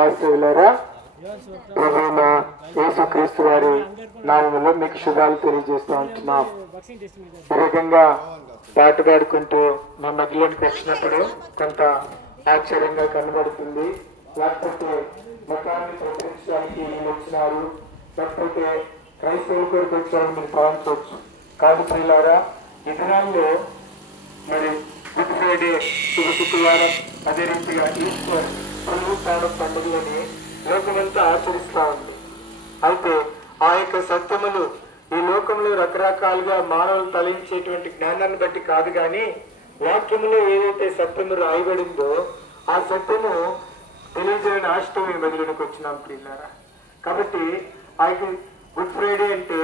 వాస్తవులారా, ప్రభువైన యేసుక్రీస్తు వారి నామములో మీకు శుభాలు తెలియజేస్తూ ఉంటున్నాం. ఈ రకంగా పాట పాడుకుంటూ మా మధ్యలోనికి వచ్చినప్పుడు కొంత ఆశ్చర్యంగా కనబడుతుంది. లేకపోతే మతాన్ని ప్రకటించడానికి వచ్చినారు, లేకపోతే క్రైస్తవుల కొరకు వచ్చారని మీరు భావించవచ్చు. కాదు ప్రియులారా, ఈ దినాల్లో మరి గుడ్ ఫ్రైడే, శుభ శుక్రవారం, అదే రీతిగా ఈస్టర్, పునరుత్థానం పండుగలని లోకమంతా ఆచరిస్తూ ఉంది. అయితే ఆ యొక్క సత్యములు ఈ లోకంలో రకరకాలుగా మానవులు తలించేటువంటి జ్ఞానాన్ని బట్టి కాదు, కానీ వాక్యములో ఏదైతే సత్యము రాయబడిందో ఆ సత్యము తెలియజేయని ఆశతో మేము బదిలీకి వచ్చినాం ప్రియులారా. కాబట్టి ఆ గుడ్ ఫ్రైడే అంటే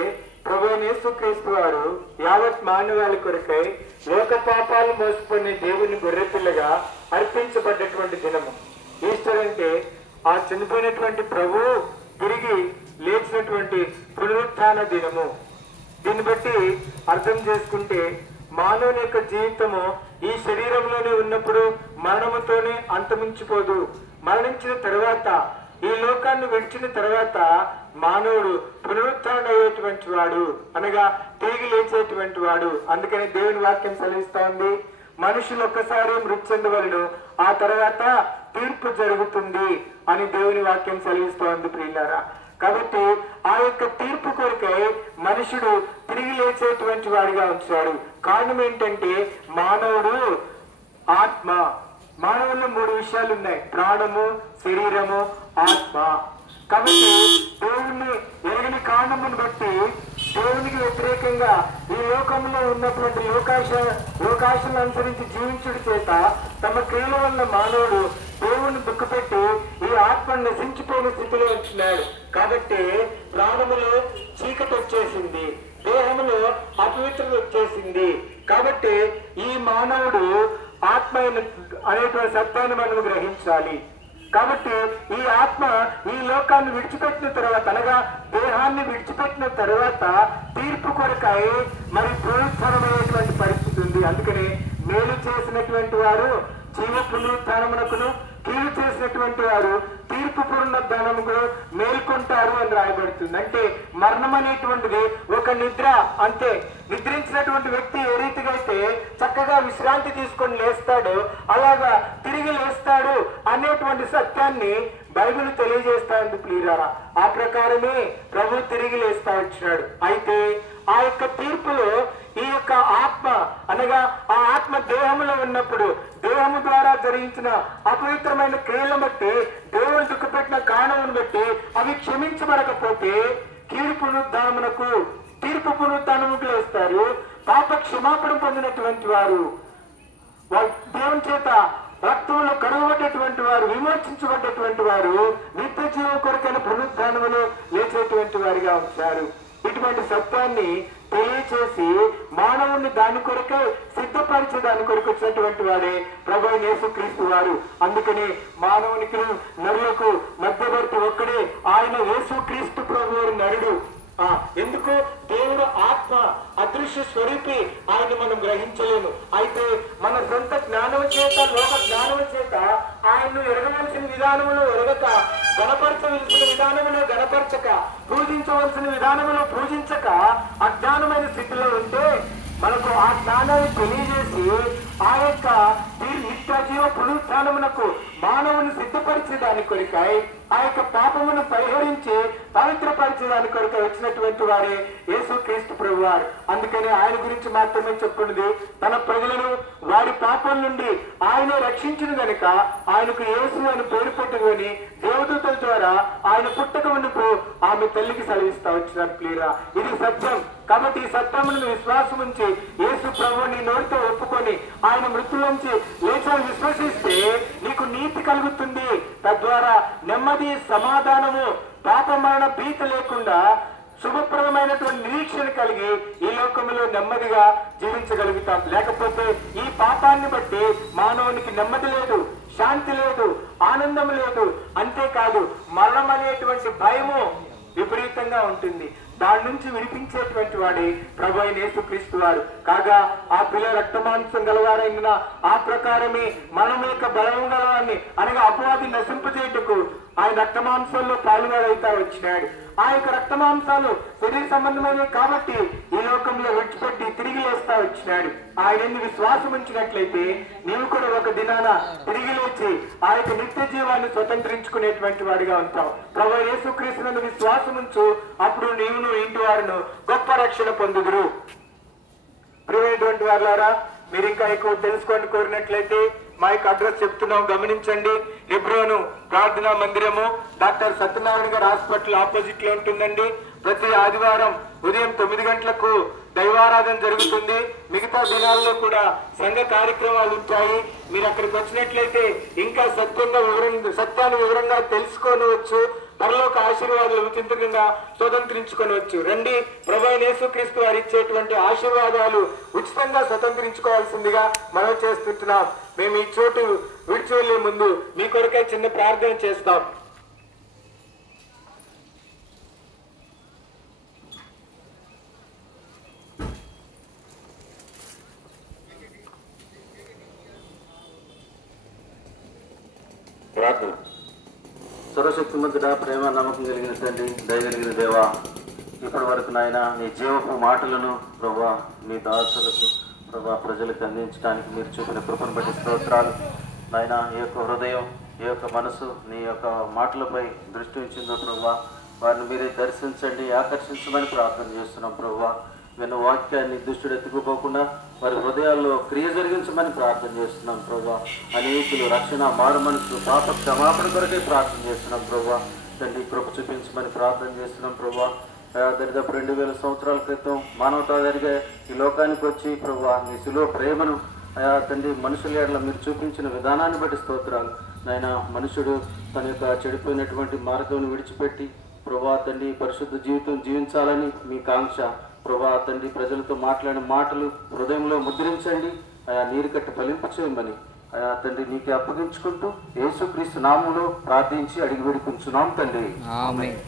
ప్రభువైన యేసుక్రీస్తు వారు యావత్ మానవాళి కొరకై లోక పాపాలు మోసుకునే దేవుని గొర్రెపిల్లగా అర్పించబడ్డటువంటి దినము. ఈస్టర్ అంటే ఆ చనిపోయినటువంటి ప్రభువు తిరిగి లేచినటువంటి పునరుత్థాన దినము. దీన్ని బట్టి అర్థం చేసుకుంటే మానవుని యొక్క జీవితము ఈ శరీరంలోనే ఉన్నప్పుడు మరణముతోనే అంతమించిపోదు. మరణించిన తర్వాత, ఈ లోకాన్ని విడిచిన తర్వాత మానవుడు పునరుత్థానం అయ్యేటువంటి వాడు, అనగా తిరిగి లేచేటువంటి వాడు. అందుకని దేవుని వాక్యం సెలవిస్తా ఉంది, మనుషులు ఒక్కసారి మృతి చెందవలను, ఆ తర్వాత తీర్పు జరుగుతుంది అని దేవుని వాక్యం సెలవిస్తోంది ప్రియులారా. కాబట్టి ఆ యొక్క తీర్పు కొరకై మనుషుడు తిరిగి లేచేటువంటి వాడిగా ఉంచాడు. కారణం ఏంటంటే మానవుడు ఆత్మ. మానవుల్లో 3 విషయాలు ఉన్నాయి: ప్రాణము, శరీరము, ఆత్మ. కాబట్టి దేవుణ్ణి ఎరగని కారణమును బట్టి దేవునికి వ్యతిరేకంగా ఈ లోకంలో ఉన్నటువంటి లోకాశలను అనుసరించి జీవించుడి చేత తమ క్రియల వల్ల మానవుడు దేవుని దుఃఖపెట్టి ఈ ఆత్మను నశించిపోయిన స్థితిలో ఉంటున్నాడు. కాబట్టి ప్రాణములో చీకటి వచ్చేసింది, దేహములో అపవిత్రత వచ్చేసింది. కాబట్టి ఈ మానవుడు ఆత్మ అనేటువంటి సత్యాన్ని మనం గ్రహించాలి. కాబట్టి ఈ ఆత్మ ఈ లోకాన్ని విడిచిపెట్టిన తర్వాత, అనగా దేహాన్ని విడిచిపెట్టిన తర్వాత తీర్పు కొరకై మరి పునరుత్థానమైనటువంటి పరిస్థితి ఉంది. అందుకని మేలు చేసినటువంటి వారు జీవ పునరుత్థానమునకును, కీడు చేసినటువంటి వారు తీర్పు పునరుద్ధానముకు మేల్కొంటారు అని రాయబడుతుంది. అంటే మరణం అనేటువంటిది ఒక నిద్ర, అంతే. నిద్రించినటువంటి వ్యక్తి ఏ రీతిగా అయితే చక్కగా విశ్రాంతి తీసుకొని లేస్తాడో అలాగా తిరిగి లేస్తాడు అనేటువంటి సత్యాన్ని బైబిల్ తెలియజేస్తా ఉంది ప్రియులారా. ఆ ప్రకారమే ప్రభు తిరిగి లేస్తా వచ్చినాడు. అయితే ఆ యొక్క తీర్పులో ఈ యొక్క ఆత్మ, అనగా ఆ ఆత్మ దేహంలో ఉన్నప్పుడు దేహము ద్వారా జరిగించిన అపవిత్రమైన క్రియలను బట్టి, దేవుని దుఃఖపెట్టిన కారణమును బట్టి అవి క్షమించబడకపోతే కీడు పునరుద్ధానమునకు, తీర్పు పునరుద్ధానముకు లేస్తారు. పాప క్షమాపణ పొందినటువంటి వారు, దేవుని చేత రక్తంలో కడుగబడ్డటువంటి వారు, విమోచించబడ్డటువంటి వారు నిత్య జీవ కొరకైన పునరుద్ధానములో లేచేటువంటి వారిగా ఉంచారు. ఇటువంటి సత్యాన్ని తెలియచేసి మానవుని దాని కొరకే సిద్ధపరిచే దాని కొరకు వచ్చినటువంటి వాడే ప్రభువైన యేసుక్రీస్తు వారు. అందుకని మానవునికి నరులకు మధ్యవర్తి ఒక్కడే, ఆయన యేసుక్రీస్తు ప్రభువు నరుడు. ఎందుకు? దేవుడు ఆత్మ, అదృశ్య స్వరూపి. ఆయన మనం గ్రహించలేము. అయితే మన సొంత జ్ఞానం చేత, లోక జ్ఞానం చేత ఆయన్ను ఎరగవలసిన విధానములో ఎరగక, గణపరచవలసిన విధానములో గణపరచక, పూజించవలసిన విధానములో పూజించక అజ్ఞానమైన స్థితిలో ఉంటే మనకు ఆ జ్ఞానాన్ని తెలియజేసి ఆ యొక్క నిత్య జీవ పునరుత్థానమునకు మానవుని సిద్ధపరిచే దాని కొరకై, ఆ యొక్క పాపమును పరిహరించి పవిత్రపరిచే దాని కొరకై వచ్చినటువంటి వారే యేసుక్రీస్తు ప్రభువారు. అందుకని ఆయన గురించి మాత్రమే చెప్పుకున్నది, తన ప్రజలను వారి పాపం నుండి ఆయనే రక్షించిన గనుక ఆయనకు యేసు అని పేరు పెట్టుకొని దేవదూతల ద్వారా ఆయన పుట్టక ఉన్నప్పుడు ఆమె తల్లికి సెలవిస్తా వచ్చినారు ప్లీరా. ఇది సత్యం. కాబట్టి ఈ సత్యమును విశ్వాసం ఉంచి యేసు ప్రభువుని నోటితో ఒప్పుకొని ఆయన మృత్యులోంచి లేచాన్ని విశ్వసిస్తే నీకు నీతి కలుగుతుంది. తద్వారా నెమ్మది, సమాధానము, పాప మరణ భీతి లేకుండా శుభప్రదమైనటువంటి నిరీక్షణ కలిగి ఈ లోకంలో నెమ్మదిగా జీవించగలుగుతాం. లేకపోతే ఈ పాపాన్ని బట్టి మానవునికి నెమ్మది లేదు, శాంతి లేదు, ఆనందం లేదు. అంతేకాదు మరణం అనేటువంటి భయము విపరీతంగా ఉంటుంది. దాని నుంచి విడిపించేటువంటి వాడే ప్రభు అయిన యేసుక్రీస్తు వారు. కాగా ఆ పిల్ల రక్తమాంసం గలవారైన ఆ ప్రకారమే మనం యొక్క బలం గలవాన్ని, అనగా అపవాది నశింపజేయటకు ఆయన రక్తమాంసాల్లో పాలువాడైతా వచ్చినాడు. ఆ యొక్క రక్తమాంసాలు శరీర సంబంధమైనవి కాబట్టి ఈ లోకంలో విడిచిపెట్టి తిరిగి లేస్తా వచ్చినాడు. ఆయనని విశ్వాసం ఉంచినట్లయితే నీవు కూడా ఒక దినాన తిరిగి లేచి ఆ యొక్క నిత్య జీవాన్ని స్వతంత్రించుకునేటువంటి వాడిగా ఉంటావు. ప్రభువైన యేసుక్రీస్తునందు విశ్వాసం ఉంచు, అప్పుడు నీవును ఇంటి వారును గొప్ప రక్షణ పొందుదురు. ప్రియమైనటువంటి వారులారా, మీరు ఇంకా ఎక్కువ తెలుసుకోండి కోరినట్లయితే మా యొక్క అడ్రస్ చెప్తున్నాం, గమనించండి. హెబ్రోను ప్రార్థనా మందిరము, డాక్టర్ సత్యనారాయణ గారి హాస్పిటల్ ఆపోజిట్ లో ఉంటుందండి. ప్రతి ఆదివారం ఉదయం 9 గంటలకు దైవారాధన జరుగుతుంది. మిగతా దినాల్లో కూడా సంఘ కార్యక్రమాలు ఉంటాయి. మీరు అక్కడికి వచ్చినట్లయితే ఇంకా సత్యాన్ని వివరంగా తెలుసుకోవచ్చు. పరలోక ఆశీర్వాదాలు ఉచితంగా స్వతంత్రించుకోవచ్చు. రండి, ప్రభువైన యేసుక్రీస్తు వారు ఇచ్చేటువంటి ఆశీర్వాదాలు ఉచితంగా స్వతంత్రించుకోవాల్సిందిగా మనం చేస్తుంటున్నాం. మేము ఈ చోటు విడిచి వెళ్లే ముందు మీ కొరకై చిన్న ప్రార్థన చేస్తాం. ప్రార్థన. సర్వశక్తిమంతుడా, ప్రేమ నమ్మకం కలిగిన తండ్రి, దయగలిగిన దేవా, ఇప్పటి వరకు నాయన నీ జీవపు మాటలను ప్రభా మీ దాసులకు ప్రభా ప్రజలకు అందించడానికి మీరు చూపిన కృపను బట్టి స్తోత్రాలు నాయన. ఈ యొక్క హృదయం, ఈ యొక్క మనసు నీ యొక్క మాటలపై దృష్టి ఉంచిందో ప్రభా, వారిని మీరే దర్శించండి, ఆకర్షించమని ప్రార్థన చేస్తున్నాం ప్రభా. విన్న వాక్యాన్ని దుష్టుడు ఎత్తుకుపోకుండా వారి హృదయాల్లో క్రియ జరిగించమని ప్రార్థన చేస్తున్నాం ప్రభా. అనేకులు రక్షణ, మారు మనసు, పాప క్షమాపణ కొరకే ప్రార్థన చేస్తున్నాం ప్రభా. తండ్రి కృప చూపించమని ప్రార్థన చేస్తున్నాం ప్రభా. దరిదాపు 2000 సంవత్సరాల క్రితం మానవతా జరిగే ఈ లోకానికి వచ్చి ప్రభా నీ శిలువ ప్రేమను తండ్రి మనుషుల ఏడల మీరు చూపించిన విధానాన్ని బట్టి స్తోత్రాలు నాయన. మనుషుడు తన యొక్క చెడిపోయినటువంటి మార్గం విడిచిపెట్టి ప్రభా తండ్రి పరిశుద్ధ జీవితం జీవించాలని మీ కాంక్ష ప్రభా తండ్రి. ప్రజలతో మాట్లాడిన మాటలు హృదయంలో ముద్రించండి, నీరు కట్టి ఫలింప చేయమని తండ్రి నీకే అప్పగించుకుంటూ యేసుక్రీస్తు నామములో ప్రార్థించి అడిగి వేడుకుంటున్నాం తండ్రి. ఆమేన్.